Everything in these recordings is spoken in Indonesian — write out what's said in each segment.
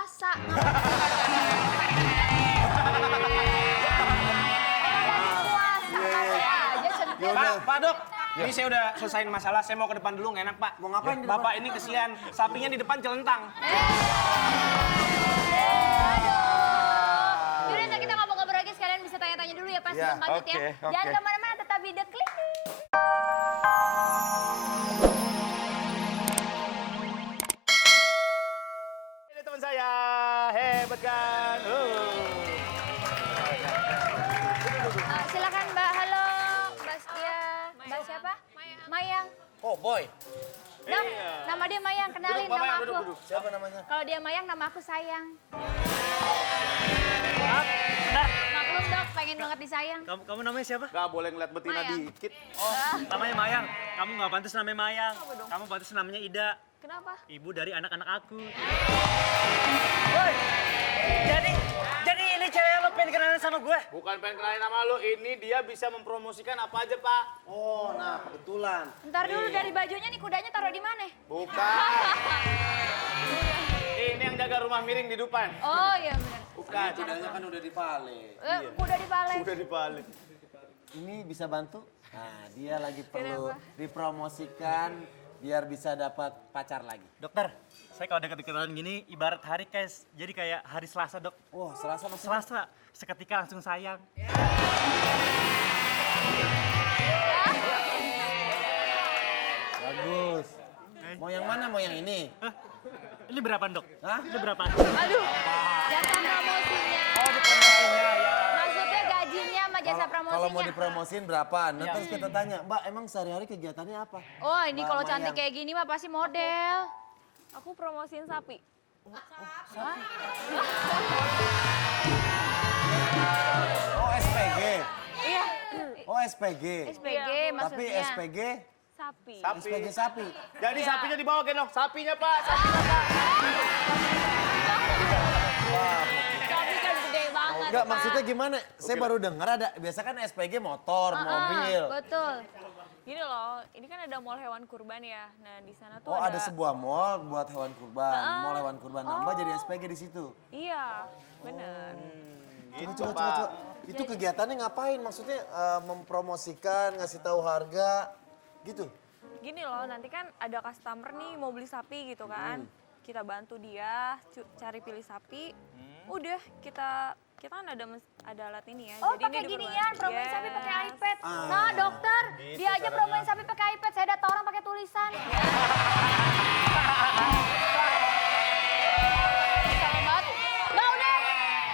puasa. Pak Dok, ini saya udah selesaiin masalah, saya mau ke depan dulu, nggak enak Pak. Mau ngapain di depan? Bapak ini kesian, sapinya di depan celentang. Yaudah, ntar kita ngobrol-ngobrol lagi, sekalian bisa tanya-tanya dulu ya pas Iya, sebelum lanjut ya. oke. Jangan kemana-mana, tetap di The Click. Ini teman saya, hebat kan? Silakan Mbak, halo Mbak Setia. Mbak siapa? Mayang. Oh boy. Dok, nama dia Mayang, kenalin Duduk, Pak nama Mayang, aku. duduk. Siapa namanya? Kalau dia Mayang, nama aku Sayang. Bentar, Maklum dok, pengen banget disayang. kamu namanya siapa? Gak boleh ngeliat betina Mayang. dikit. Oh, namanya Mayang. Kamu nggak pantas namanya Mayang. Kamu pantas namanya Ida. Kenapa? Ibu dari anak-anak aku. Woi, jadi ini cewek lo pengen kenalan sama gue? Bukan pengen kenalin nama lu, ini dia bisa mempromosikan apa aja Pak. Oh, nah kebetulan. Ntar dulu dari bajunya nih kudanya taruh di mana? Bukan. Ini yang jaga rumah miring di depan. Oh iya benar. Bukan. Kudanya kan udah dipale. Kuda di balai. Udah dibalik. Ini bisa bantu? Nah, dia lagi perlu Kenapa? dipromosikan biar bisa dapat pacar lagi. Dokter, saya kalau deket-deketan gini ibarat hari guys. Jadi kayak hari Selasa dok. Wah, Selasa masih. Selasa, seketika langsung sayang. Bagus. Mau yang mana? Mau yang ini? Hah? Ini berapa dok? Hah? Ini berapa? Aduh, jasa promosinya. Oh, dipromosinya ya. Maksudnya gajinya sama jasa promosinya. Kalau mau dipromosin berapa? Nah, terus kita tanya, Mbak, emang sehari-hari kegiatannya apa? Oh ini Mbak kalau Mayang. cantik kayak gini mah pasti model. Aku promosiin sapi. Oh, SPG. Iya, Oh, SPG. SPG Tapi maksudnya. SPG, sapi. SPG sapi. Jadi sapinya dibawa gendong, sapinya Pak, sapinya Pak. Tapi kan gede banget. Enggak, Pak. maksudnya gimana? Saya baru dengar ada, biasa kan SPG motor, mobil. Betul. Gini loh, ini kan ada mall hewan kurban ya. Nah, di sana tuh Oh, ada sebuah mall buat hewan kurban. Mall hewan kurban. Nah, Mbak jadi SPG di situ. Iya, bener. Coba. Itu kegiatannya ngapain? Maksudnya mempromosikan, ngasih tahu harga, gitu. Gini loh, nanti kan ada customer nih mau beli sapi gitu kan. Kita bantu dia cari pilih sapi. Udah, kita kan ada alat ini ya. Oh Jadi pakai ini ginian, promoin sapi pakai Yes. iPad. Nah dokter, dia aja promoin sapi pakai iPad. Saya data orang pakai tulisan. Sama banget. Mbak udah,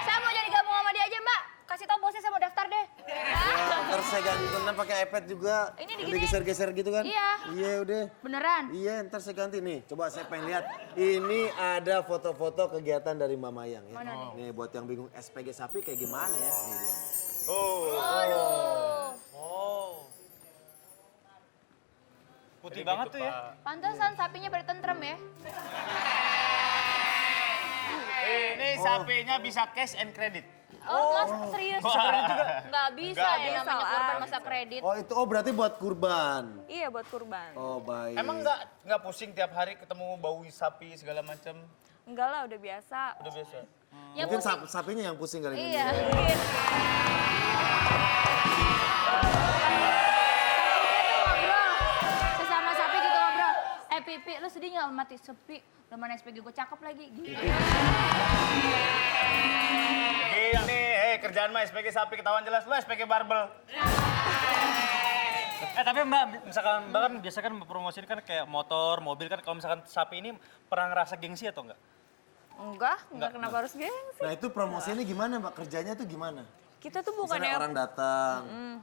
saya mau jadi gabung sama dia aja Mbak. Kasih tau bosnya saya mau daftar deh. Terus saya ganti bener pakai iPad juga. Ini Yang diginiin. digeser-geser gitu kan? Iya. Iya udah. Beneran? Iya, ntar saya ganti nih. Coba saya pengen lihat. Ini ada foto-foto kegiatan dari Mbak Mayang ya. Mana nih? Nih buat yang bingung SPG sapi kayak gimana ya? Ini dia. Aduh. Putih banget tuh ya. Pantesan sapinya bertentrem ya. Ini sapinya bisa cash and credit. Oh, mas serius? Nggak bisa Nggak ya bisa namanya lah. korban masa kredit. Oh berarti buat kurban. Iya, buat kurban. Oh baik. Emang nggak pusing tiap hari ketemu bau sapi segala macam? Enggak lah, udah biasa. Udah biasa. Yang Mungkin pusing- sapinya yang pusing kali ini. Iya. Ngobrol. Sesama sapi gitu ngobrol. Pipi, lu sedih nggak mati sepi? Udah mana SPG gue cakep lagi. Gitu. Gila nih, kerjaan mah SPG sapi ketahuan jelas. Lu SPG barbel. Tapi Mbak, misalkan Mbak kan biasa kan mempromosikan kan kayak motor, mobil kan. Kalau misalkan sapi ini pernah ngerasa gengsi atau enggak? Enggak kenapa harus gengsi. Nah itu promosinya gimana Mbak? Kerjanya tuh gimana? Kita tuh Misalnya bukannya orang datang,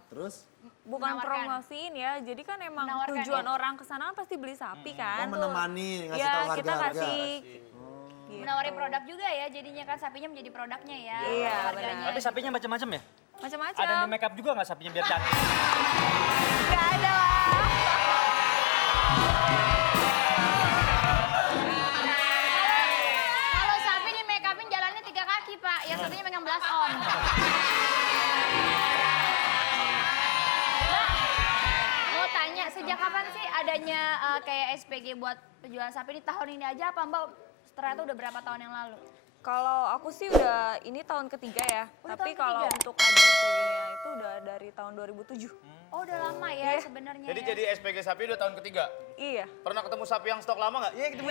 terus bukan Menawarkan. promosiin ya. Jadi kan emang Menawarkan tujuan ya? orang ke sana kan pasti beli sapi kan. menemani, ngasih Ya, tahu kita harga-harga. kasih. Menawarin produk juga ya, jadinya kan sapinya menjadi produknya ya. Iya, Harganya. Tapi sapinya macam-macam ya? Macam-macam. Ada di make up juga nggak sapinya biar cantik? Nggak ada lah. Kalau sapi di make upin jalannya 3 kaki Pak, yang satunya megang belas on. Mau tanya, sejak kapan sih adanya kayak SPG buat penjualan sapi di tahun ini aja apa Mbak? Ternyata udah berapa tahun yang lalu? Kalau aku sih udah ini tahun ketiga ya. Udah Tapi tahun kalau ketiga? untuk ada SPG-nya itu udah dari tahun 2007. Oh udah lama ya sebenarnya. Jadi ya. jadi SPG sapi udah tahun ketiga. Iya. Pernah ketemu sapi yang stok lama nggak? Iya ketemu.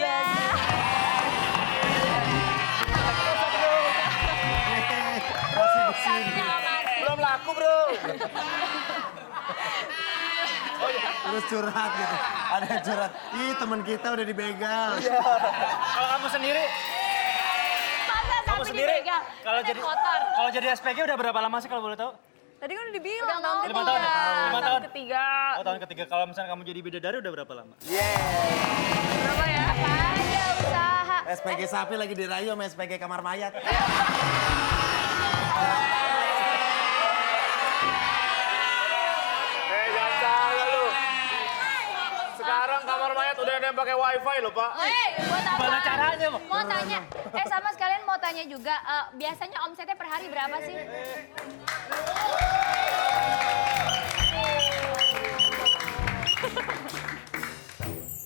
Sapinya nggak mati. Belum laku bro. Terus curhat gitu. Ada yang curhat. Ih teman kita udah dibegal. Kalau kamu sendiri, Masa kamu sapi sendiri dipegang? Kalau Kan jadi kotor. kalau jadi SPG udah berapa lama sih kalau boleh tahu? Tadi kan udah dibilang Udah tahun ngomong. ketiga. 5 tahun ya? 5 tahun. Tahun ketiga. Oh tahun ketiga. Kalau misalnya kamu jadi bidadari udah berapa lama? Berapa ya? Apa aja usaha. SPG sapi lagi dirayu sama SPG kamar mayat. jangan salah lu. Sekarang kamar mayat udah ada yang pakai wifi loh pak. Buat apa? Gimana caranya, Bang? Mau tanya, sama sekalian mau tanya juga, biasanya omsetnya per hari berapa sih?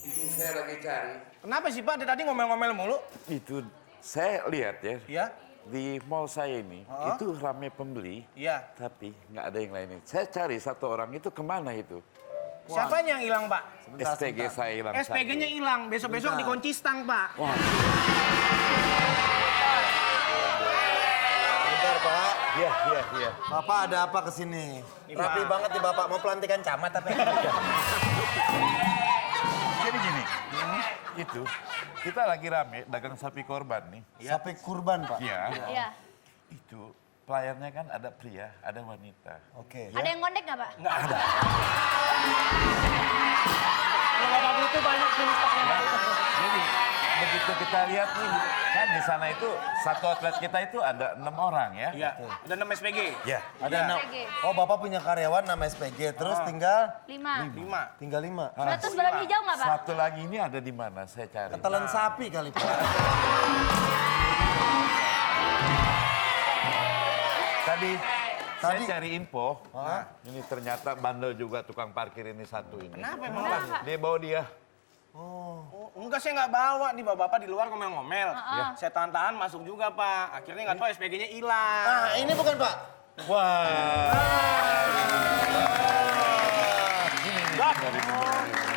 Ini saya lagi cari. Kenapa sih pak? Dari tadi ngomel-ngomel mulu. Itu saya lihat ya, Iya. di mall saya ini, itu ramai pembeli, Iya. tapi nggak ada yang lainnya. Saya cari satu orang itu kemana itu? Siapanya yang hilang pak? SPG saya hilang. SPG-nya hilang. Besok-besok Sebentar. dikunci stang pak. Bentar Pak. Iya, iya, iya. Bapak ada apa kesini? Rapi Pak. banget nih Bapak. Mau pelantikan camat apa? Jadi gini, itu kita lagi rame dagang sapi korban nih. Sapi kurban Pak. Iya. Iya. Itu pelayannya kan ada pria, ada wanita. Oke. Ada yang ngondek nggak Pak? Kalau bapak beli itu banyak sih stoknya. Jadi begitu kita lihat nih, kan di sana itu satu outlet kita itu ada 6 orang ya. Iya. Ada 6 SPG. Ya. Ada Iya. 6. SPG. Oh Bapak punya karyawan nama SPG. Terus tinggal 5. 5. 5. Terus balon hijau nggak Pak? Satu lagi ini ada di mana? Saya cari. Ketelan sapi kali Pak. Tadi saya Tadi- cari info. Ini ternyata bandel juga tukang parkir ini satu ini. Kenapa emang pak? Dia bawa dia. Oh, enggak saya nggak bawa nih bapak di luar ngomel-ngomel. Saya tahan-tahan masuk juga pak. Akhirnya nggak tahu SPG-nya hilang. Nah ini bukan Pak. Wah.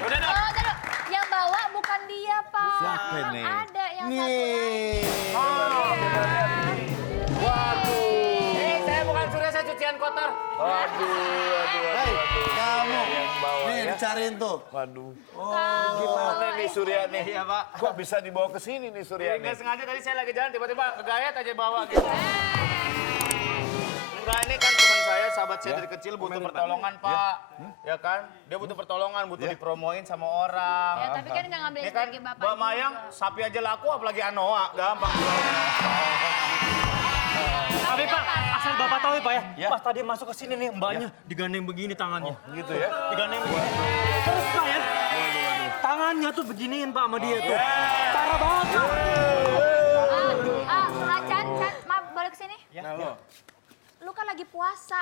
Udah dong. Oh, taruh. Yang bawa bukan dia Pak. Siapa Emang nih? ada yang satu Nih. Saya bukan surya, saya cucian kotor. Hei, kamu. Yang bawa Nih ya. dicariin tuh. Waduh. Gimana nih Surya nih? Iya pak. Kok bisa dibawa ke sini nih Surya nih? Nggak sengaja tadi saya lagi jalan tiba-tiba kegayat aja bawa gitu. Enggak ini kan teman saya, sahabat saya dari kecil butuh pertolongan pak. Ya kan? Dia butuh pertolongan, butuh dipromoin sama orang. Ya tapi kan nggak ngambil Ini kan SPG Bapak. Mbak Mayang, sapi aja laku apalagi Anoa, gampang. Tapi Pak, asal Bapak tahu ya Pak ya, pas tadi masuk ke sini nih mbaknya digandeng begini tangannya. Gitu ya? Digandeng begini. Terus Pak ya, tangannya tuh beginiin Pak sama dia tuh. Parah banget Pak. Chan, maaf balik sini. Nah lo. Lu kan lagi puasa.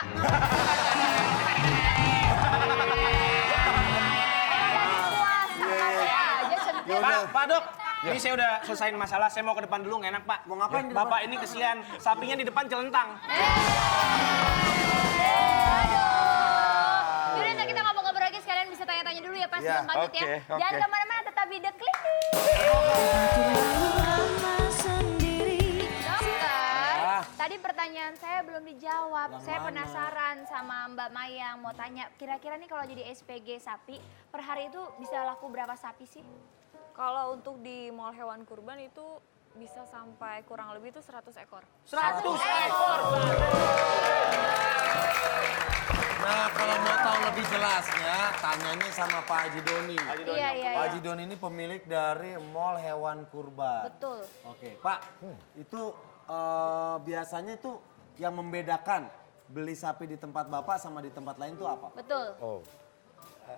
Pak Dok, ini saya udah selesaiin masalah, saya mau ke depan dulu, nggak enak Pak. Mau ngapain di depan? Bapak ini kesian, sapinya di depan celentang. Yaudah, ntar kita ngobrol-ngobrol lagi, sekalian bisa tanya-tanya dulu ya pas Ya, sebelum lanjut ya. oke, oke. Jangan kemana-mana, tetap di The Clinic. Dokter, tadi pertanyaan saya belum dijawab. Saya penasaran sama Mbak Mayang, mau tanya, kira-kira nih kalau jadi SPG sapi, per hari itu bisa laku berapa sapi sih? Kalau untuk di mall hewan kurban itu bisa sampai kurang lebih itu 100 ekor. 100 ekor. Nah kalau mau tahu lebih jelasnya, tanyanya sama Pak Haji Doni. Iya, iya, Pak iya. Haji Doni ini pemilik dari Mall Hewan Kurban. Betul. Oke, Pak, itu biasanya itu yang membedakan beli sapi di tempat Bapak sama di tempat lain itu apa? Betul. Oh,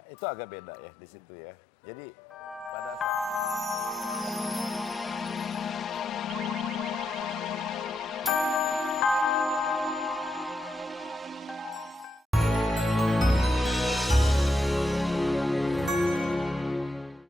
itu agak beda ya di situ ya. Jadi pada saat